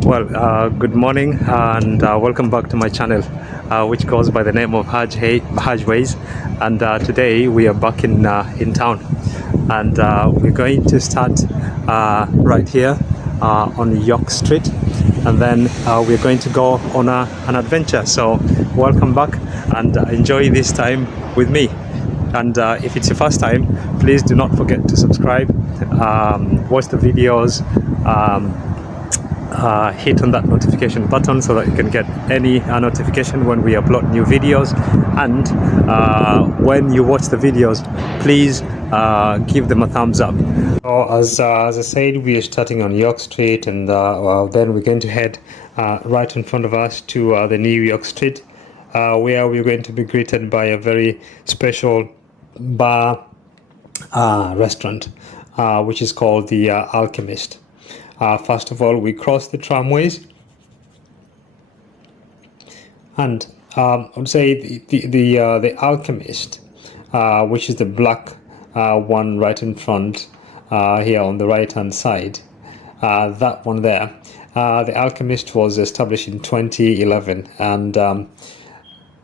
Good morning and welcome back to my channel, which goes by the name of Haj Ways. And today we are back in town, and we're going to start right here on York Street, and then we're going to go on an adventure. So welcome back and enjoy this time with me. And if it's your first time, please do not forget to subscribe, watch the videos, hit on that notification button so that you can get any notification when we upload new videos. And when you watch the videos, please give them a thumbs up. So as I said, we are starting on York Street, and then we're going to head right in front of us to the New York Street, where we're going to be greeted by a very special bar restaurant, which is called the Alchemist. First of all, we cross the tramways, and I would say the Alchemist, which is the black one right in front here on the right hand side, that one there. The Alchemist was established in 2011, and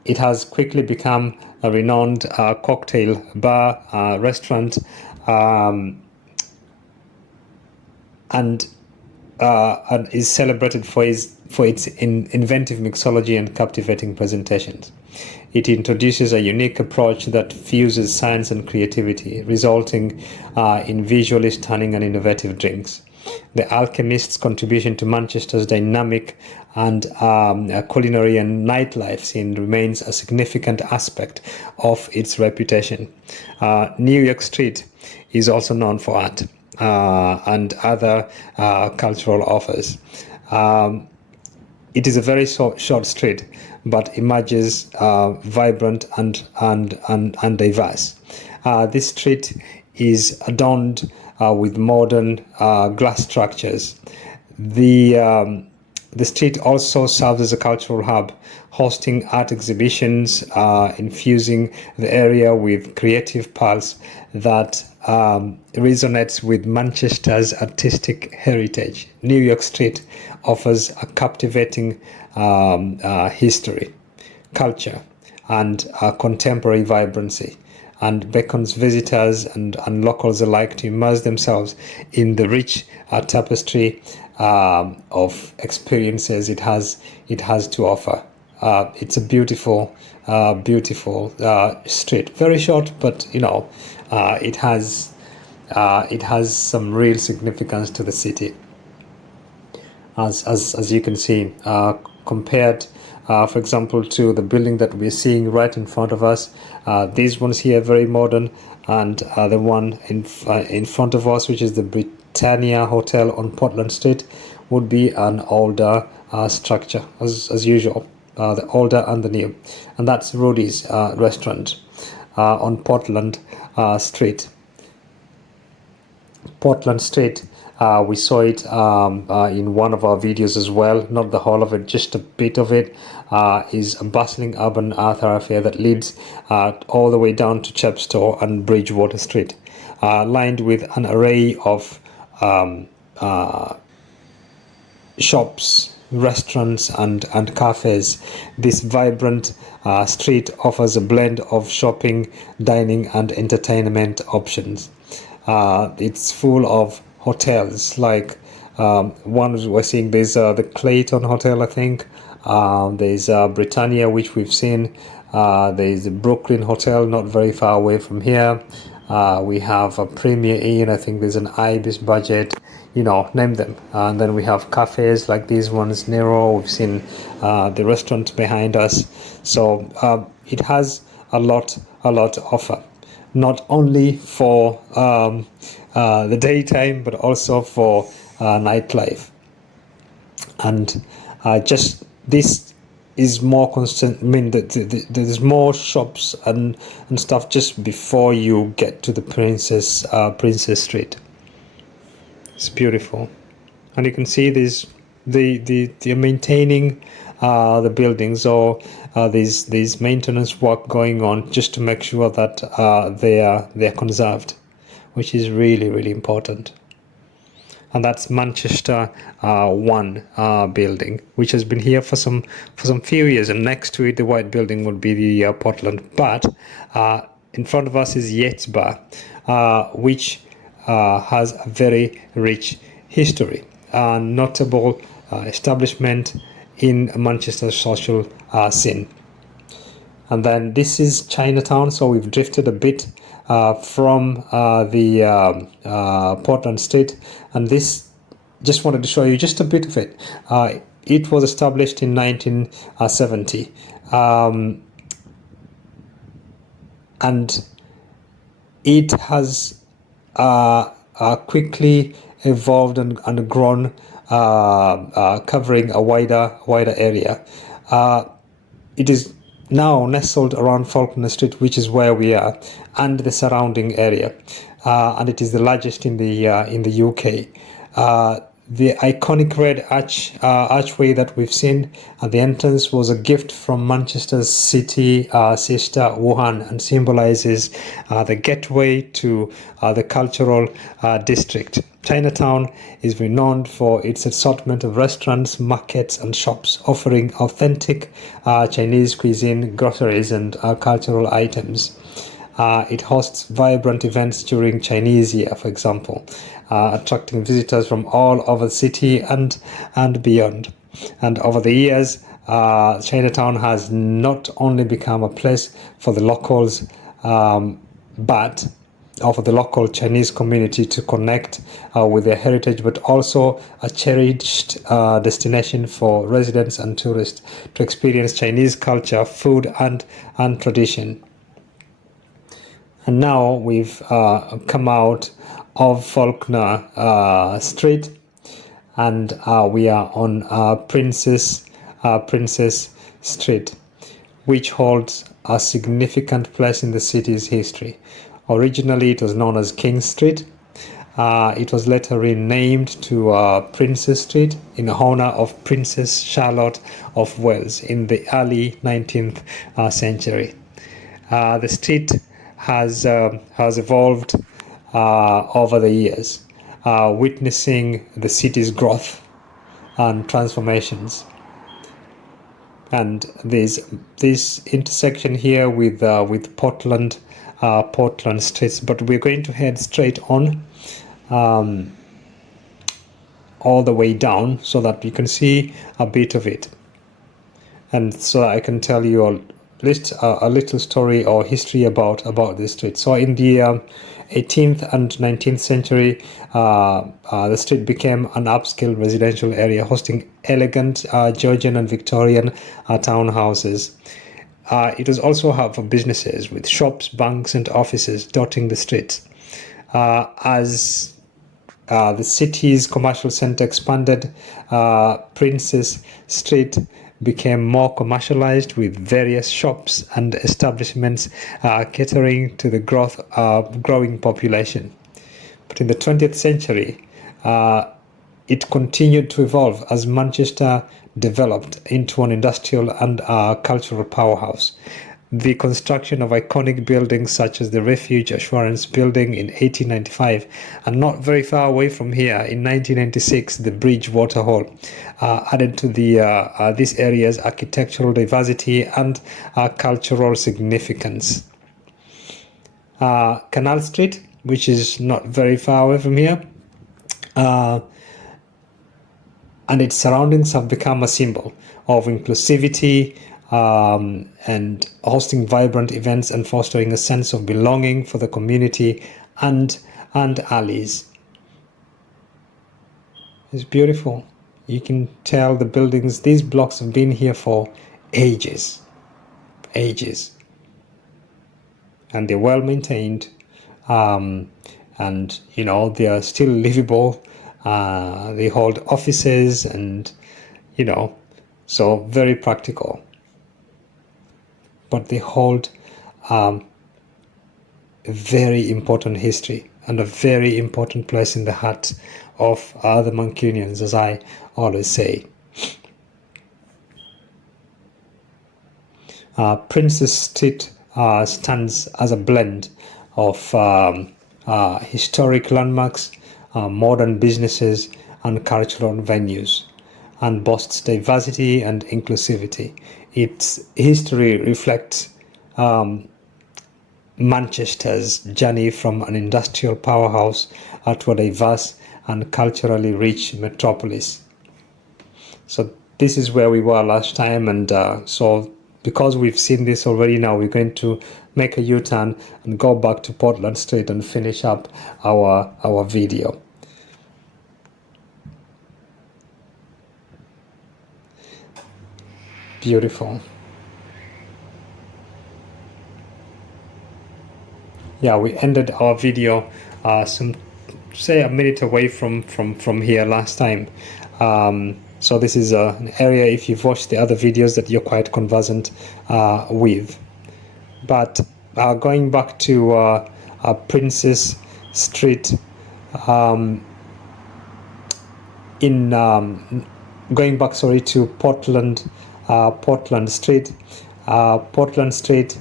it has quickly become a renowned cocktail bar restaurant, and is celebrated for its inventive mixology and captivating presentations. It introduces a unique approach that fuses science and creativity, resulting in visually stunning and innovative drinks. The Alchemist's contribution to Manchester's dynamic and culinary and nightlife scene remains a significant aspect of its reputation. New York Street is also known for art and other cultural offers. It is a very short street, but emerges vibrant and diverse. This street is adorned with modern glass structures. The street also serves as a cultural hub, hosting art exhibitions, infusing the area with creative pulse that resonates with Manchester's artistic heritage. New York Street offers a captivating history, culture, and contemporary vibrancy, and beckons visitors and locals alike to immerse themselves in the rich tapestry of experiences it has to offer. It's a beautiful street. Very short, but it has some real significance to the city. As you can see, compared, for example, to the building that we're seeing right in front of us, these ones here very modern, and the one in front of us, which is the Britannia Hotel on Portland Street, would be an older structure, as usual, the older and the new. And that's Rudy's restaurant on Portland Street. Portland Street, we saw it in one of our videos as well, not the whole of it, just a bit of it. Is a bustling urban thoroughfare that leads all the way down to Chepstow and Bridgewater Street, lined with an array of shops, restaurants, and cafes. This vibrant street offers a blend of shopping, dining, and entertainment options. It's full of hotels, like one we're seeing. There's the Clayton Hotel, I think. There's Britannia, which we've seen. There's the Brooklyn Hotel, not very far away from here. We have a Premier Inn. I think there's an Ibis Budget. Name them. And then we have cafes like these ones, Nero. We've seen the restaurant behind us. So it has a lot to offer, not only for the daytime, but also for nightlife. And just this is more constant. I mean, there's more shops and stuff just before you get to the Princess Street. It's beautiful, and you can see they're maintaining the buildings, or there's maintenance work going on just to make sure that they're conserved, which is really important. and that's Manchester One building, which has been here for some few years. And next to it, the white building would be the Portland. But in front of us is Yates Bar, which has a very rich history, notable establishment in Manchester's social scene. And then this is Chinatown, so we've drifted a bit from the Portland Street, and this, just wanted to show you just a bit of it. It was established in 1970, and it has quickly evolved and grown, covering a wider area. It is now nestled around Falconer Street, which is where we are, and the surrounding area, and it is the largest in the UK. The iconic red archway that we've seen at the entrance was a gift from Manchester's city sister Wuhan, and symbolizes the gateway to the cultural district. Chinatown is renowned for its assortment of restaurants, markets, and shops offering authentic Chinese cuisine, groceries, and cultural items. It hosts vibrant events during Chinese Year, for example, attracting visitors from all over the city and beyond. And over the years, Chinatown has not only become a place for the locals, but for the local Chinese community to connect with their heritage, but also a cherished destination for residents and tourists to experience Chinese culture, food, and tradition. And now we've come out of Falconer Street, and we are on Princess Street, which holds a significant place in the city's history. Originally, it was known as King Street. It was later renamed to Princess Street in honor of Princess Charlotte of Wales in the early 19th century. The street has evolved over the years, witnessing the city's growth and transformations. And there's this intersection here with Portland streets, but we're going to head straight on all the way down so that you can see a bit of it, and so I can tell you a little story or history about this street. So in the 18th and 19th century, the street became an upscale residential area hosting elegant Georgian and Victorian townhouses. It was also a hub for businesses with shops, banks, and offices dotting the streets. As the city's commercial center expanded, Princess Street became more commercialized, with various shops and establishments catering to the growing population. But in the 20th century, it continued to evolve as Manchester developed into an industrial and cultural powerhouse. The construction of iconic buildings such as the Refuge Assurance Building in 1895, and not very far away from here in 1996, the Bridgewater Hall, added to this area's architectural diversity and cultural significance. Canal Street, which is not very far away from here, and its surroundings have become a symbol of inclusivity, and hosting vibrant events and fostering a sense of belonging for the community and alleys. It's beautiful. You can tell the buildings, these blocks have been here for ages, and they're well maintained, and they are still livable. They hold offices, and so very practical. But they hold a very important history and a very important place in the heart of the Mancunians, as I always say. Princess Street stands as a blend of historic landmarks, modern businesses and cultural venues, and boasts diversity and inclusivity. Its history reflects Manchester's journey from an industrial powerhouse to a diverse and culturally rich metropolis. So this is where we were last time, and so because we've seen this already, now we're going to make a U-turn and go back to Portland Street and finish up our video. Beautiful. Yeah, we ended our video say a minute away from here last time. So this is an area, if you've watched the other videos, that you're quite conversant with. But going back to Princess Street, going back, sorry, to Portland Street. Portland Street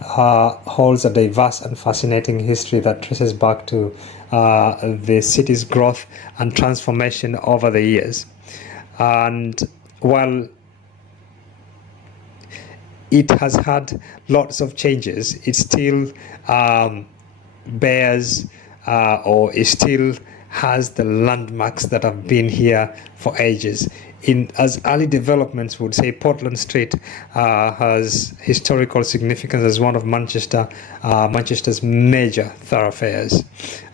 holds a diverse and fascinating history that traces back to the city's growth and transformation over the years. And while it has had lots of changes, it still bears or it still has the landmarks that have been here for ages. As early developments would say, Portland Street has historical significance as one of Manchester's major thoroughfares.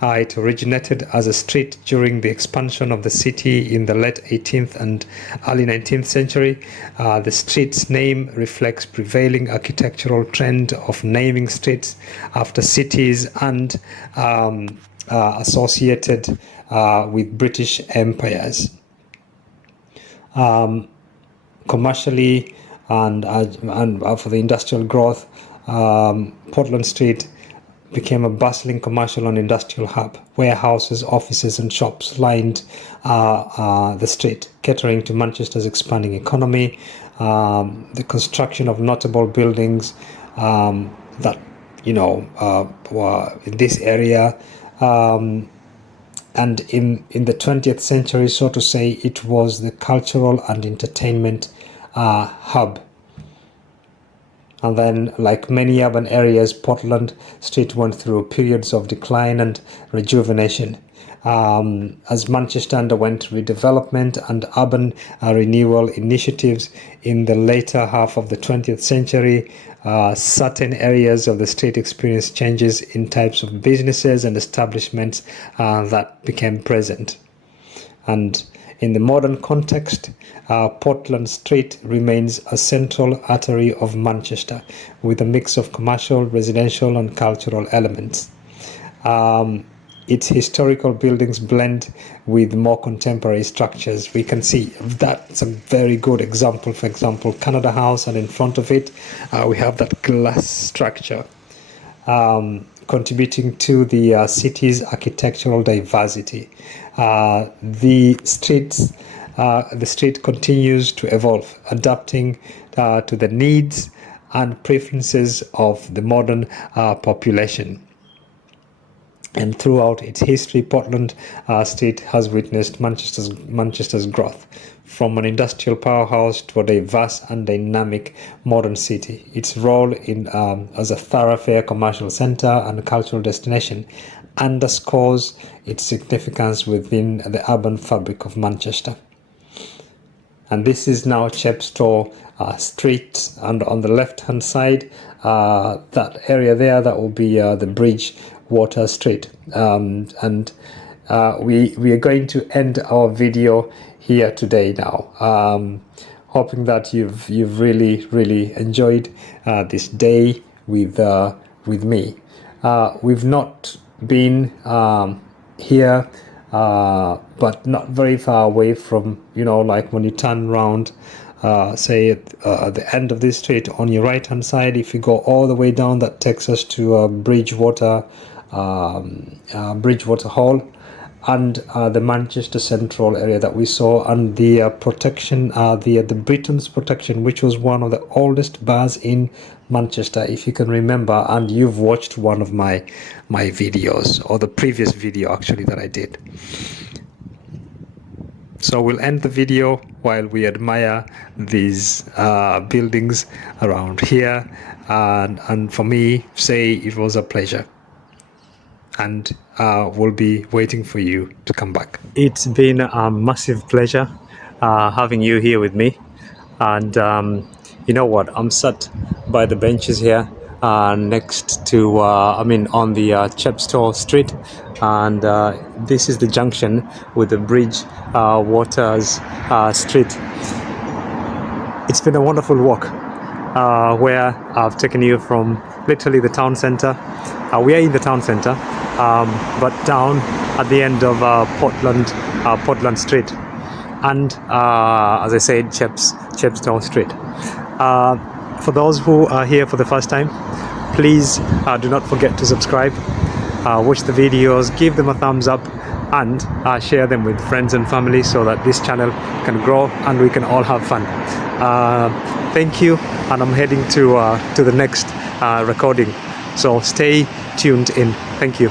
It originated as a street during the expansion of the city in the late 18th and early 19th century. The street's name reflects prevailing architectural trend of naming streets after cities and associated with British empires. Commercially and for the industrial growth, Portland Street became a bustling commercial and industrial hub. Warehouses, offices and shops lined the street, catering to Manchester's expanding economy. The construction of notable buildings that were in this area, and in the 20th century, so to say, it was the cultural and entertainment hub. And then, like many urban areas, Portland Street went through periods of decline and rejuvenation. As Manchester underwent redevelopment and urban renewal initiatives in the later half of the 20th century, certain areas of the street experienced changes in types of businesses and establishments that became present. And in the modern context, Portland Street remains a central artery of Manchester with a mix of commercial, residential and cultural elements. Its historical buildings blend with more contemporary structures. We can see that's a very good example. For example, Canada House, and in front of it we have that glass structure, contributing to the city's architectural diversity. The street continues to evolve, adapting to the needs and preferences of the modern population. And throughout its history, Portland Street has witnessed Manchester's growth from an industrial powerhouse to a diverse and dynamic modern city. Its role as a thoroughfare, commercial centre and cultural destination underscores its significance within the urban fabric of Manchester. And this is now Chepstow Street, and on the left-hand side, that area there, that will be the Bridgewater Street. And we are going to end our video here today now. Hoping that you've really enjoyed this day with me. We've not been here, but not very far away from, like when you turn around, say at the end of this street on your right hand side, if you go all the way down, that takes us to Bridgewater Hall, and the Manchester Central area that we saw, and the protection, the Britain's Protection, which was one of the oldest bars in Manchester, if you can remember, and you've watched one of my videos, or the previous video actually that I did. So we'll end the video while we admire these buildings around here, and for me, say it was a pleasure, and we'll be waiting for you to come back. It's been a massive pleasure having you here with me, and you know what, I'm sat by the benches here next to on the Chepstow Street, and this is the junction with the bridge Waters Street. It's been a wonderful walk where I've taken you from literally the town center. We are in the town center, but down at the end of Portland Street, and as I said, Chepstow Street. For those who are here for the first time, please do not forget to subscribe, watch the videos, give them a thumbs up, and share them with friends and family so that this channel can grow and we can all have fun. Thank you, and I'm heading to the next recording, so stay tuned in. Thank you.